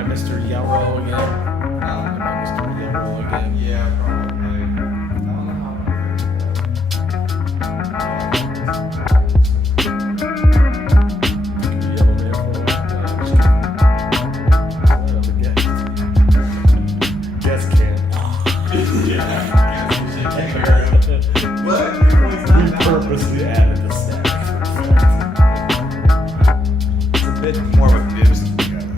I Mr. Yellow again? Am I Mr. Yellow again? Yeah, probably. Purposely added the stack. It's a bit more of a business together.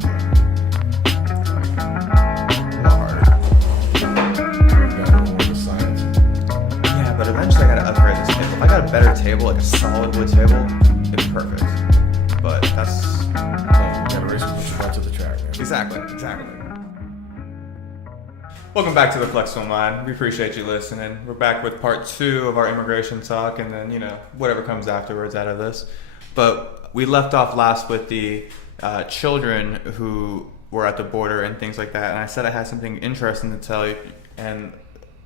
A lot harder. Yeah, but eventually I gotta upgrade this table. If I got a better table, like a solid wood table, it'd be perfect. But that's... Yeah, you gotta race with the butt to the track, man. Exactly. Welcome back to The Flexible Mind. We appreciate you listening. We're back with part 2 of our immigration talk, and then, whatever comes afterwards out of this. But we left off last with the children who were at the border and things like that, and I said I had something interesting to tell you. And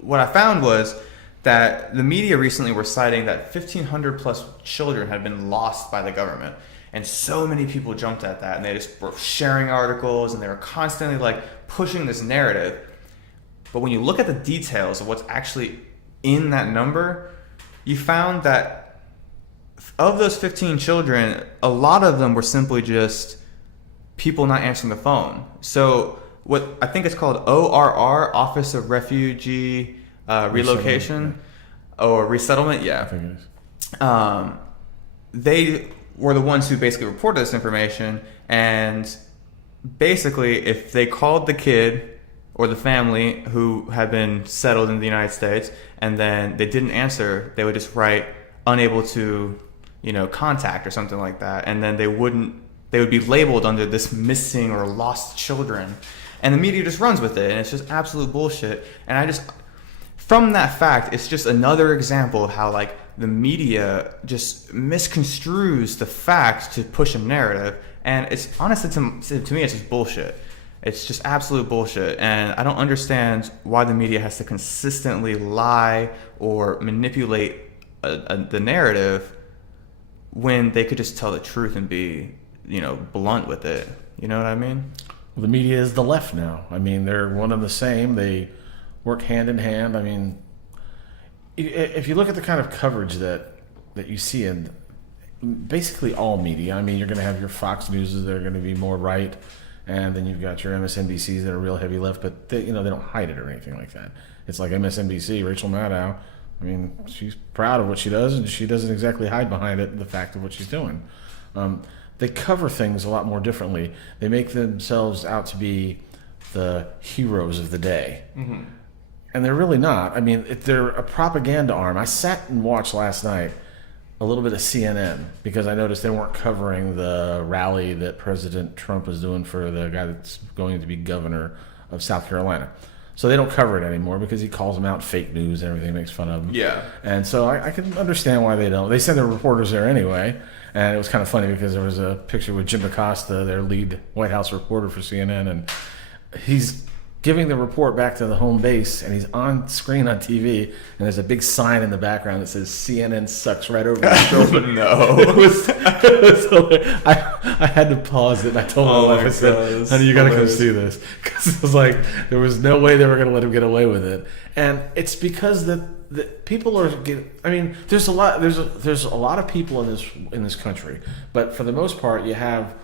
what I found was that the media recently were citing that 1,500 plus children had been lost by the government. And so many people jumped at that, and they just were sharing articles, and they were constantly pushing this narrative. But when you look at the details of what's actually in that number, you found that of those 15 children, a lot of them were simply just people not answering the phone. So what I think it's called ORR, Office of Refugee Relocation or Resettlement, yeah. I think it is. They were the ones who basically reported this information, and basically if they called the kid or the family who had been settled in the United States, and then they didn't answer, they would just write unable to, contact or something like that, and then they would be labeled under this missing or lost children, and the media just runs with it, and it's just absolute bullshit. And from that fact, it's just another example of how the media just misconstrues the facts to push a narrative, and it's honestly to me it's just bullshit. It's just absolute bullshit, and I don't understand why the media has to consistently lie or manipulate the narrative when they could just tell the truth and be, blunt with it. You know what I mean? Well, the media is the left now. I mean, they're one and the same. They work hand in hand. I mean, if you look at the kind of coverage that you see in basically all media, I mean, you're going to have your Fox Newses that are going to be more right. And then you've got your MSNBCs that are real heavy left, but they don't hide it or anything like that. It's like MSNBC, Rachel Maddow. I mean, she's proud of what she does, and she doesn't exactly hide behind it the fact of what she's doing. They cover things a lot more differently. They make themselves out to be the heroes of the day. Mm-hmm. And they're really not. I mean, they're a propaganda arm. I sat and watched last night a little bit of CNN because I noticed they weren't covering the rally that President Trump was doing for the guy that's going to be governor of South Carolina. So they don't cover it anymore because he calls them out fake news and everything, makes fun of them. Yeah. And so I can understand why they don't. They send their reporters there anyway. And it was kind of funny because there was a picture with Jim Acosta, their lead White House reporter for CNN, and he's giving the report back to the home base, and he's on screen on TV, and there's a big sign in the background that says CNN sucks right over his shoulder. No. It was I had to pause it, and I told my wife, I said, honey, you got to come see this. Because it was like, there was no way they were going to let him get away with it. And it's because the people are there's a lot of people in this country, but for the most part, you have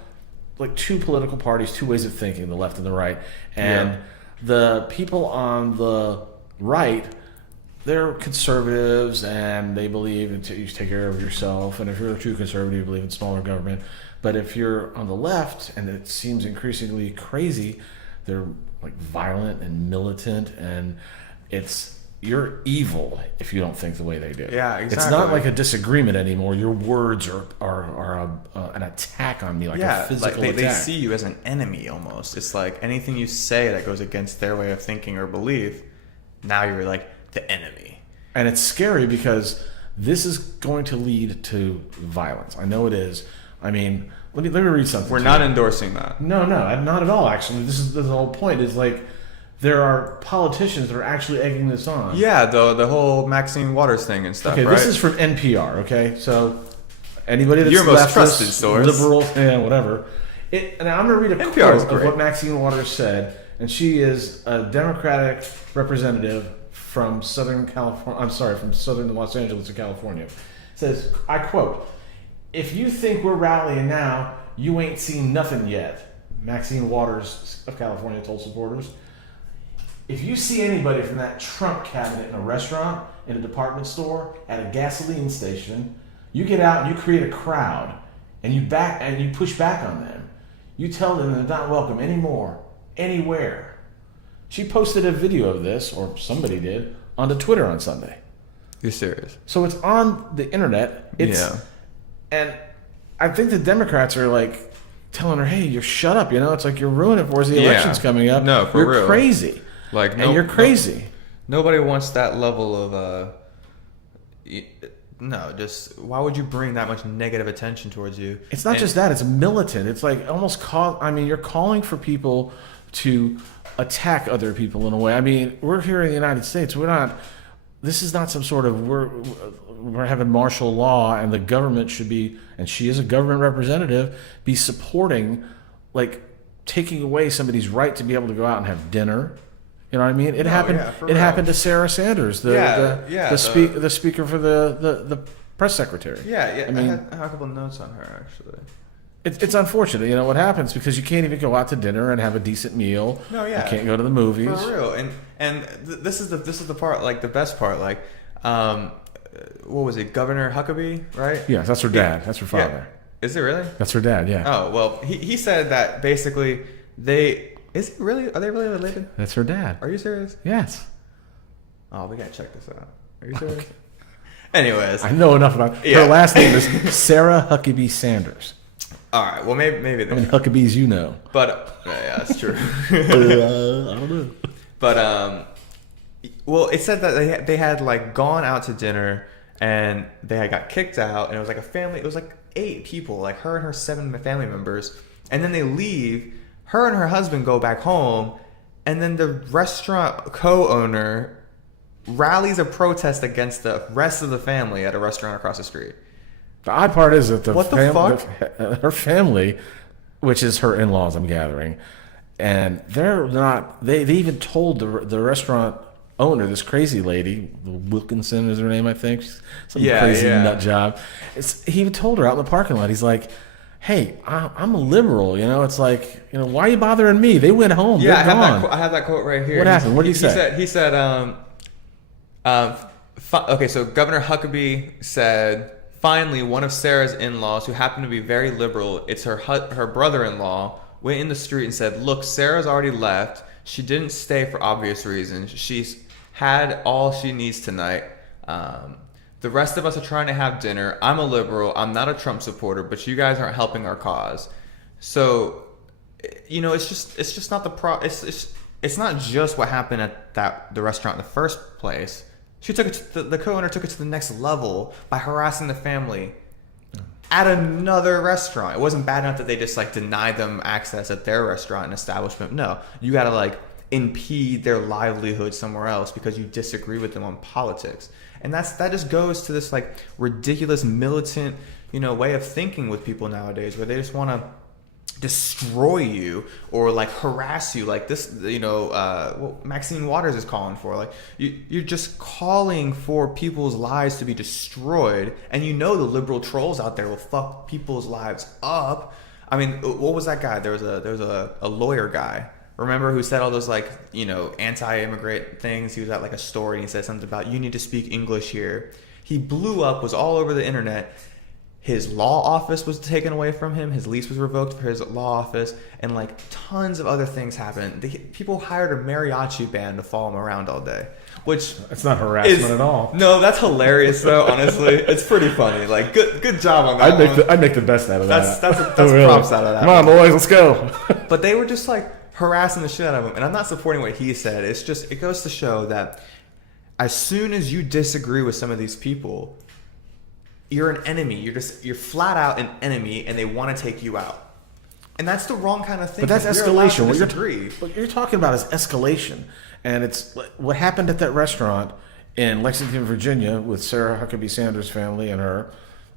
two political parties, two ways of thinking, the left and the right, and the people on the right, they're conservatives and they believe you take care of yourself, and if you're too conservative, you believe in smaller government. But if you're on the left, and it seems increasingly crazy, they're violent and militant, and you're evil if you don't think the way they do. Yeah, exactly. It's not like a disagreement anymore. Your words are an attack on me, a physical attack. They see you as an enemy almost. It's like anything you say that goes against their way of thinking or belief, now you're the enemy. And it's scary because this is going to lead to violence. I know it is. I mean, let me read something. We're not endorsing that. No, not at all, actually. This is the whole point. Is there are politicians that are actually egging this on. Yeah, the whole Maxine Waters thing and stuff, okay, right? This is from NPR, okay? So anybody that's your most leftist, trusted source, liberal, whatever, And I'm going to read a NPR is quote of great. what Maxine Waters said, and she is a Democratic representative from Southern California. I'm sorry, from Southern Los Angeles to California. It says, I quote, "If you think we're rallying now, you ain't seen nothing yet," Maxine Waters of California told supporters. "If you see anybody from that Trump cabinet in a restaurant, in a department store, at a gasoline station, you get out and you create a crowd, and you push back on them. You tell them they're not welcome anymore, anywhere." She posted a video of this, or somebody did, onto Twitter on Sunday. You're serious? So it's on the internet. And I think the Democrats are like telling her, "Hey, you're shut up." It's like you're ruining it for us. The election's coming up. No, for you're real. Crazy. Like, and you're crazy. Nobody wants that level of no, just why would you bring that much negative attention towards you? It's not just that, it's militant. It's like almost you're calling for people to attack other people in a way. I mean, we're here in the United States. This is not some sort of, we're having martial law, and the government should be, and she is a government representative, be supporting, like, taking away somebody's right to be able to go out and have dinner. You know what I mean? It happened to Sarah Sanders, the speaker for the press secretary. Yeah. I mean, I have a couple notes on her actually. It's unfortunate, what happens, because you can't even go out to dinner and have a decent meal. No, yeah. You can't go to the movies. For real. And this is the part, like the best part, like what was it, Governor Huckabee, right? Yes, that's her dad. That's her father. Yeah. Is it really? That's her dad, yeah. Oh, well, he said that basically are they really related? That's her dad. Are you serious? Yes. Oh, we gotta check this out. Are you serious? Okay. Anyways. I know enough about her last name is Sarah Huckabee Sanders. All right. Well, maybe. I mean, Huckabees, But yeah, that's true. I don't know. But well, it said that they had like gone out to dinner and they had got kicked out, and it was like a family. It was like 8 people, like her and her 7 family members, and then they leave. Her and her husband go back home, and then the restaurant co-owner rallies a protest against the rest of the family at a restaurant across the street. The odd part is that fuck? her family, which is her in-laws, I'm gathering, and they're not. They even told the restaurant owner, this crazy lady, Wilkinson is her name, I think, some crazy nut job. He even told her out in the parking lot. He's like, "Hey, I'm a liberal. It's like, why are you bothering me? They went home. Yeah, I have that quote right here. What happened? What did he say? He said, okay, so Governor Huckabee said, finally, one of Sarah's in-laws, who happened to be very liberal, it's her brother-in-law, went in the street and said, look, Sarah's already left. She didn't stay for obvious reasons. She's had all she needs tonight. The rest of us are trying to have dinner. I'm a liberal. I'm not a Trump supporter, but you guys aren't helping our cause." So, it's just not it's not just what happened at the restaurant in the first place. She took it the co-owner took it to the next level by harassing the family at another restaurant. It wasn't bad enough that they just like denied them access at their restaurant and establishment. No, you got to like impede their livelihood somewhere else because you disagree with them on politics. And that just goes to this like ridiculous militant, way of thinking with people nowadays, where they just want to destroy you or like harass you, like this, what Maxine Waters is calling for. Like you're just calling for people's lives to be destroyed, and the liberal trolls out there will fuck people's lives up. I mean, what was that guy? There was a lawyer guy. Remember, who said all those like anti-immigrant things? He was at like a store and he said something about you need to speak English here. He blew up, was all over the internet. His law office was taken away from him. His lease was revoked for his law office, and like tons of other things happened. People hired a mariachi band to follow him around all day, which it's not harassment at all. No, that's hilarious though. Honestly, it's pretty funny. Like good job on that. I'd make the best out of that. That's really. Props out of that. Come on, boys, let's go. But they were just like harassing the shit out of him, and I'm not supporting what he said. It goes to show that as soon as you disagree with some of these people, you're an enemy. You're flat out an enemy, and they want to take you out. And that's the wrong kind of thing. But that's escalation. What you're talking about is escalation. And it's what happened at that restaurant in Lexington, Virginia, with Sarah Huckabee Sanders' family and her,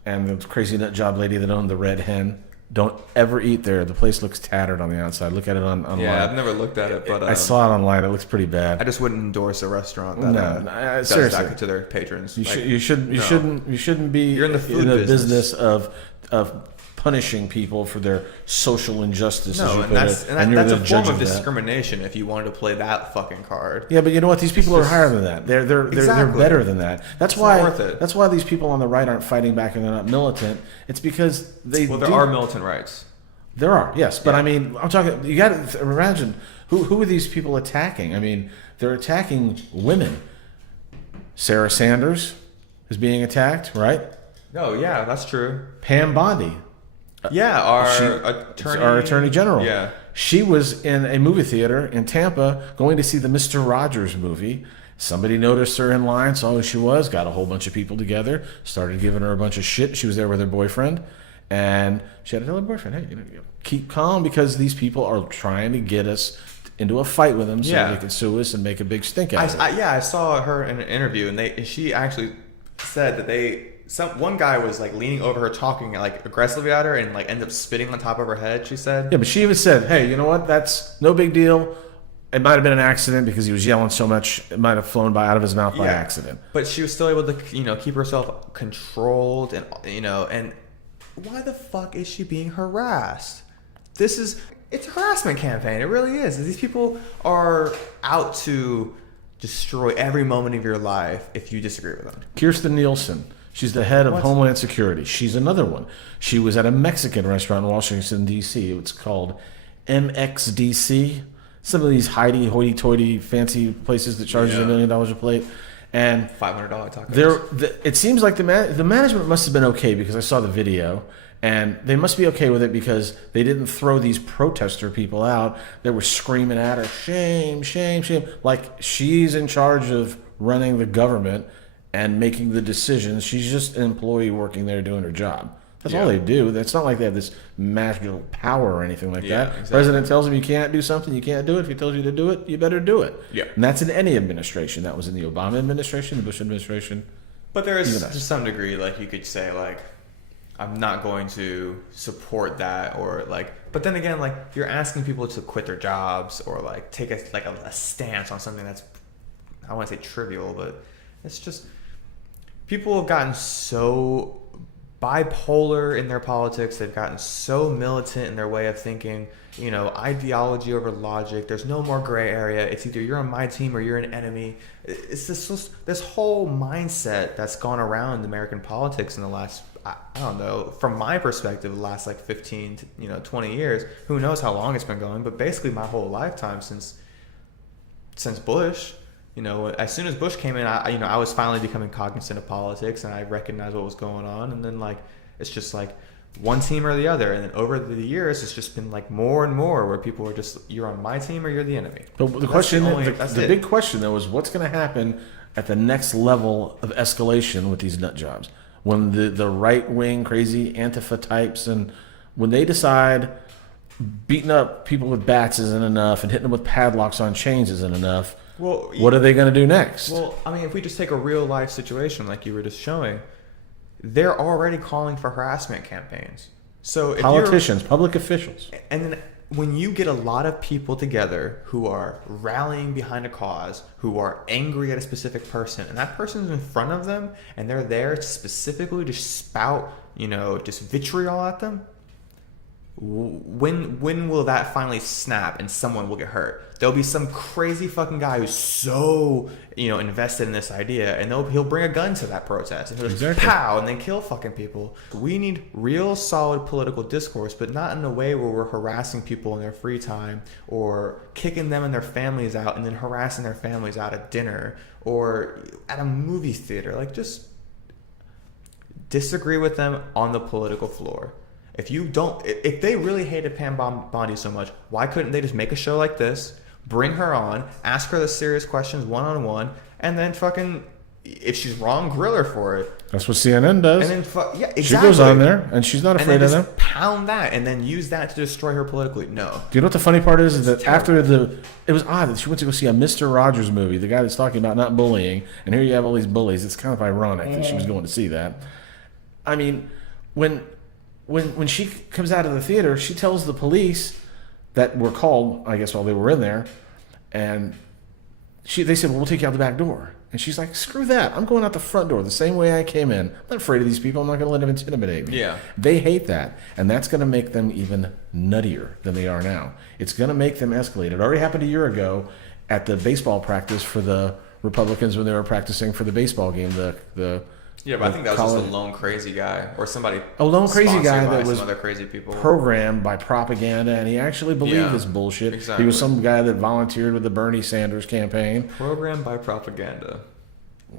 and the crazy nut job lady that owned the Red Hen Don't ever eat there. The place looks tattered on the outside. Look at it online. Yeah, I've never looked at it, but I saw it online. It looks pretty bad. I just wouldn't endorse a restaurant that does seriously. that to their patrons. You shouldn't be You're in the food business of punishing people for their social injustices. No, and that's a form of discrimination if you wanted to play that fucking card. Yeah, but you know what? These people are higher than that. They're better than that. That's why these people on the right aren't fighting back and they're not militant. It's because there are militant rights. There are, yes, but I mean, I'm talking. You got to imagine who are these people attacking? I mean, they're attacking women. Sarah Sanders is being attacked, right? Oh yeah, that's true. Pam Bondi. Yeah, our attorney general. Yeah. She was in a movie theater in Tampa going to see the Mr. Rogers movie. Somebody noticed her in line, saw who she was, got a whole bunch of people together, started giving her a bunch of shit. She was there with her boyfriend, and she had to tell her boyfriend, hey, keep calm because these people are trying to get us into a fight with them so they can sue us and make a big stink out of it. I saw her in an interview, and she actually said that one guy was like leaning over her talking like aggressively at her and like ended up spitting on top of her head, she said. Yeah, but she even said, hey, you know what? That's no big deal. It might have been an accident because he was yelling so much. It might have flown out of his mouth by accident. But she was still able to, keep herself controlled and, and why the fuck is she being harassed? It's a harassment campaign. It really is. These people are out to destroy every moment of your life if you disagree with them. Kirstjen Nielsen. She's the head of Homeland Security. She's another one. She was at a Mexican restaurant in Washington, D.C. It's called MXDC. Some of these hoity-toity fancy places that charge you $1 million a plate. And $500 tacos. It seems like the management must have been okay because I saw the video. And they must be okay with it because they didn't throw these protester people out that were screaming at her, shame, shame, shame. Like she's in charge of running the government and making the decisions. She's just an employee working there doing her job. That's all they do. It's not like they have this magical power or anything like that. Exactly. President tells them you can't do something, you can't do it. If he tells you to do it, you better do it. Yeah. And that's in any administration. That was in the Obama administration, the Bush administration. But there is, to some degree, like you could say, like, I'm not going to support that, or like, but then again, like you're asking people to quit their jobs or like take a stance on something that's, I want to say trivial, but it's just, people have gotten so bipolar in their politics. They've gotten so militant in their way of thinking, ideology over logic. There's no more gray area. It's either you're on my team or you're an enemy. It's this whole mindset that's gone around American politics in the last, I don't know, from my perspective, the last like 15 to 20 years. Who knows how long it's been going, but basically my whole lifetime since Bush. As soon as Bush came in, I was finally becoming cognizant of politics and I recognized what was going on. And then like, it's just like one team or the other. And then over the years, it's just been like more and more where people are just, you're on my team or you're the enemy. But the big question though is what's going to happen at the next level of escalation with these nut jobs? When the right-wing crazy Antifa types, and when they decide beating up people with bats isn't enough and hitting them with padlocks on chains isn't enough, well, what are they going to do next? Well, I mean, if we just take a real-life situation like you were just showing, they're already calling for harassment campaigns. So if politicians, public officials. And then when you get a lot of people together who are rallying behind a cause, who are angry at a specific person, and that person's in front of them, and they're there specifically to spout, just vitriol at them, when will that finally snap and someone will get hurt? There'll be some crazy fucking guy who's so invested in this idea, and he'll bring a gun to that protest and he'll just pow and then kill fucking people. We need real solid political discourse, but not in a way where we're harassing people in their free time or kicking them and their families out and then harassing their families out at dinner or at a movie theater. Like, just disagree with them on the political floor. If they really hated Pam Bondi so much, why couldn't they just make a show like this, bring her on, ask her the serious questions one-on-one, and then fucking, if she's wrong, grill her for it. That's what CNN does. And then exactly. She goes on there, and she's not afraid of them. Pound that, and then use that to destroy her politically. No. Do you know what the funny part is that after it was odd that she went to go see a Mr. Rogers movie, the guy that's talking about not bullying, and here you have all these bullies. It's kind of ironic that she was going to see that. I mean, when when she comes out of the theater, she tells the police that were called, I guess, while they were in there, and they said, well, we'll take you out the back door. And she's like, screw that. I'm going out the front door the same way I came in. I'm not afraid of these people. I'm not going to let them intimidate me. Yeah. They hate that. And that's going to make them even nuttier than they are now. It's going to make them escalate. It already happened a year ago at the baseball practice for the Republicans when they were practicing for the baseball game. Yeah, but I think that was just a lone crazy guy or somebody. A lone crazy guy that was some other crazy people programmed by propaganda, and he actually believed this bullshit. Exactly. He was some guy that volunteered with the Bernie Sanders campaign. Programmed by propaganda.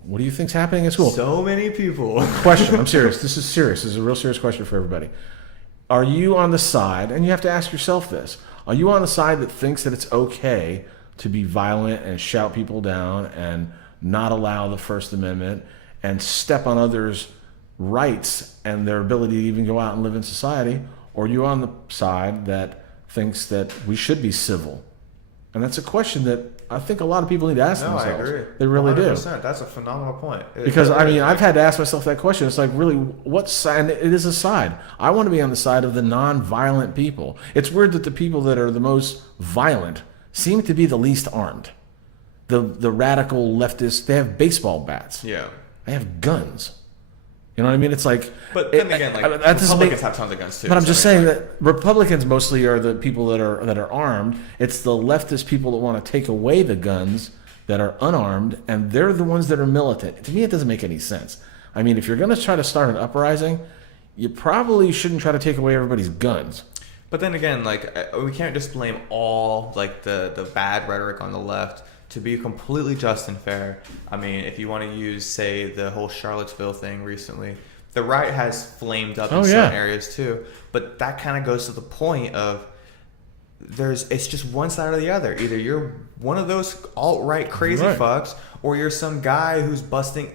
What do you think's happening at school? So many people. Question. I'm serious. This is serious. This is a real serious question for everybody. Are you on the side, and you have to ask yourself this, are you on the side that thinks that it's okay to be violent and shout people down and not allow the First Amendment and step on others' rights and their ability to even go out and live in society? Or are you on the side that thinks that we should be civil? And that's a question that I think a lot of people need to ask themselves. I agree. They really 100%. do. That's a phenomenal point. Because, I mean, I've had to ask myself that question. It's like, really, what side? And it is a side. I want to be on the side of the non-violent people. It's weird that the people that are the most violent seem to be the least armed. The radical leftists, they have baseball bats. Yeah. They have guns. You know what I mean? It's like... But then again, like, Republicans have tons of guns, too. But I'm just saying that Republicans mostly are the people that are armed. It's the leftist people that want to take away the guns that are unarmed, and they're the ones that are militant. To me, it doesn't make any sense. I mean, if you're going to try to start an uprising, you probably shouldn't try to take away everybody's guns. But then again, like, we can't just blame all, like, the bad rhetoric on the left. To be completely just and fair, I mean, if you want to use, say, the whole Charlottesville thing recently, the right has flamed up in certain areas too. But that kind of goes to the point of it's just one side or the other. Either you're one of those alt-right crazy fucks, or you're some guy who's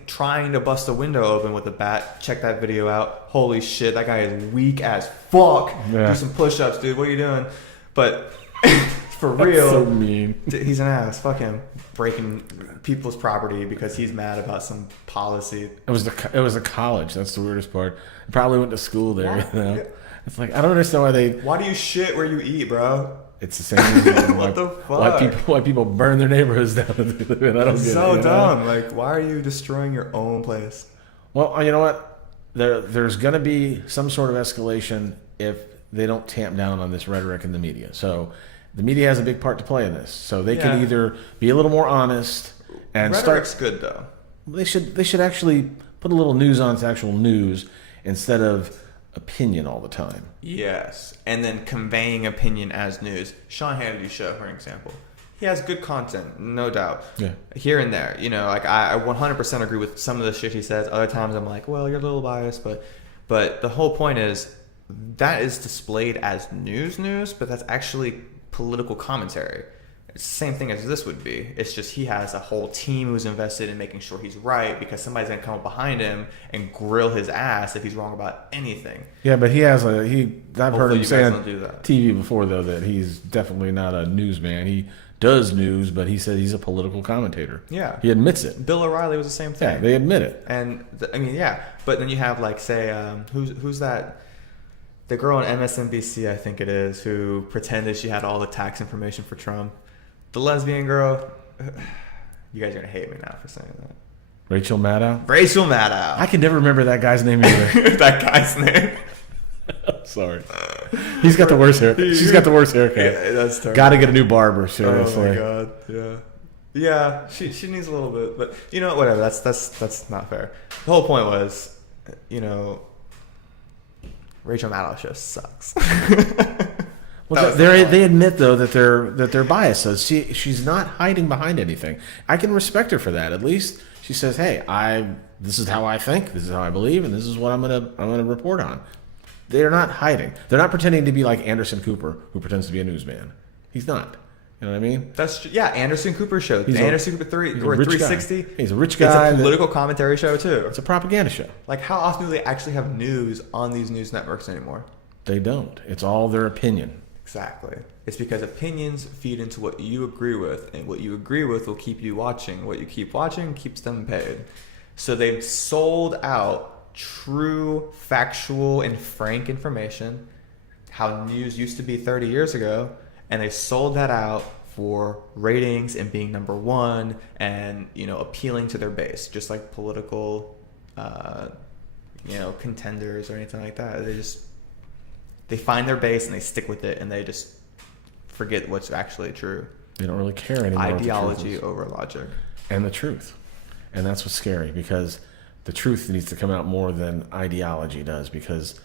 trying to bust a window open with a bat. Check that video out. Holy shit, that guy is weak as fuck. Yeah. Do some push-ups, dude. What are you doing? But... For real, so mean. He's an ass. Fuck him, breaking people's property because he's mad about some policy. It was a college. That's the weirdest part. I probably went to school there. You know? It's like I don't understand why they. Why do you shit where you eat, bro? It's the same reason. What the fuck? Why people burn their neighborhoods down? I don't get it. So dumb. Like, why are you destroying your own place? Well, you know what? There's going to be some sort of escalation if they don't tamp down on this rhetoric in the media. So. The media has a big part to play in this, so they can either be a little more honest and Rhetoric's good though. They should actually put a little news on to actual news instead of opinion all the time. Yes, and then conveying opinion as news. Sean Hannity's show, for example, he has good content, no doubt. Yeah. Here and there, you know, like I 100% agree with some of the shit he says. Other times I'm like, well, you're a little biased, but the whole point is that is displayed as news, but that's actually political commentary. It's the same thing as this would be. It's just he has a whole team who's invested in making sure he's right because somebody's gonna come up behind him and grill his ass if he's wrong about anything. Yeah, but I've heard him say on that. TV before though that he's definitely not a newsman. He does news, but he said he's a political commentator. Yeah, he admits it. Bill O'Reilly was the same thing. Yeah, they admit it. And I mean, yeah, but then you have like say who's that? The girl on MSNBC, I think it is, who pretended she had all the tax information for Trump. The lesbian girl. You guys are going to hate me now for saying that. Rachel Maddow? Rachel Maddow. I can never remember that guy's name either. That guy's name. Sorry. He's got the worst hair. She's got the worst haircut. Yeah, that's terrible. Got to get a new barber, seriously. Oh, my God. Yeah. Yeah, she needs a little bit. But, you know what, whatever. That's not fair. The whole point was, you know... Rachel Maddow just sucks. Well, they admit though that they're biased. So she's not hiding behind anything. I can respect her for that. At least she says, "Hey, this is how I think. This is how I believe, and this is what I'm gonna report on." They're not hiding. They're not pretending to be like Anderson Cooper, who pretends to be a newsman. He's not. You know what I mean? Anderson Cooper show. Anderson Cooper 360. He's a rich guy. It's a political commentary show too. It's a propaganda show. Like how often do they actually have news on these news networks anymore? They don't. It's all their opinion. Exactly. It's because opinions feed into what you agree with, and what you agree with will keep you watching. What you keep watching keeps them paid. So they've sold out true, factual, and frank information, how news used to be 30 years ago, and they sold that out for ratings and being number one and, you know, appealing to their base, just like political, you know, contenders or anything like that. They find their base and they stick with it, and they just forget what's actually true. They don't really care anymore. Ideology over logic. And the truth. And that's what's scary, because the truth needs to come out more than ideology does, because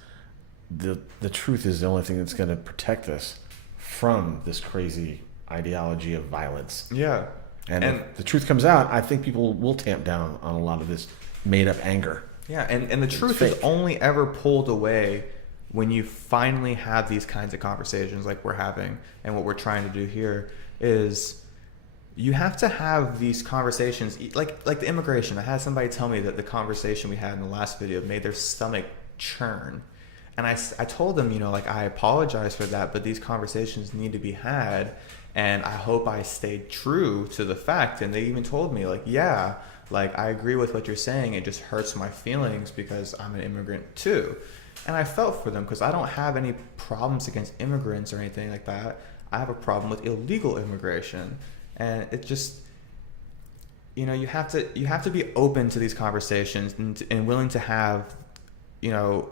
the truth is the only thing that's going to protect us from this crazy ideology of violence. Yeah. And if the truth comes out, I think people will tamp down on a lot of this made up anger. Yeah, and the truth is only ever pulled away when you finally have these kinds of conversations like we're having, and what we're trying to do here is you have to have these conversations, like the immigration. I had somebody tell me that the conversation we had in the last video made their stomach churn. And I told them, you know, like, I apologize for that, but these conversations need to be had, and I hope I stayed true to the fact. And they even told me, like, yeah, like, I agree with what you're saying. It just hurts my feelings because I'm an immigrant too. And I felt for them, because I don't have any problems against immigrants or anything like that. I have a problem with illegal immigration. And it just, you know, you have to be open to these conversations and willing to have, you know,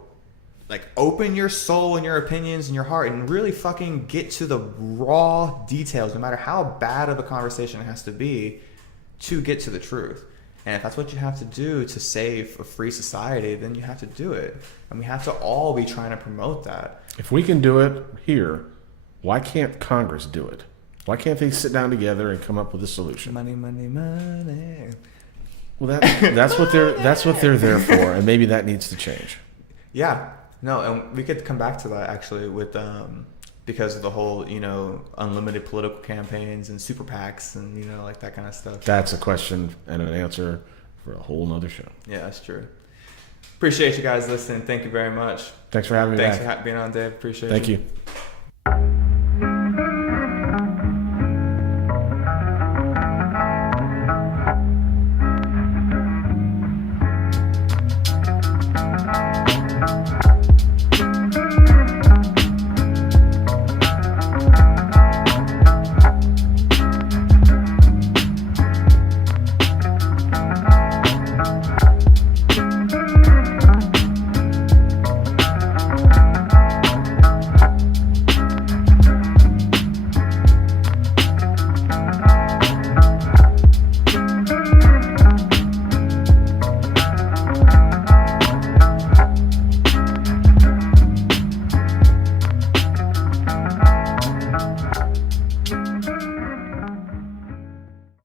like, open your soul and your opinions and your heart and really fucking get to the raw details, no matter how bad of a conversation it has to be, to get to the truth. And if that's what you have to do to save a free society, then you have to do it. And we have to all be trying to promote that. If we can do it here, why can't Congress do it? Why can't they sit down together and come up with a solution? Money, money, money. Well, that's what they're there for, and maybe that needs to change. Yeah. No, and we could come back to that actually with because of the whole, you know, unlimited political campaigns and super PACs and, you know, like that kind of stuff. That's a question and an answer for a whole nother show. Yeah, that's true. Appreciate you guys listening. Thank you very much. Thanks for having me back. Thanks for being on, Dave. Appreciate it. Thank you.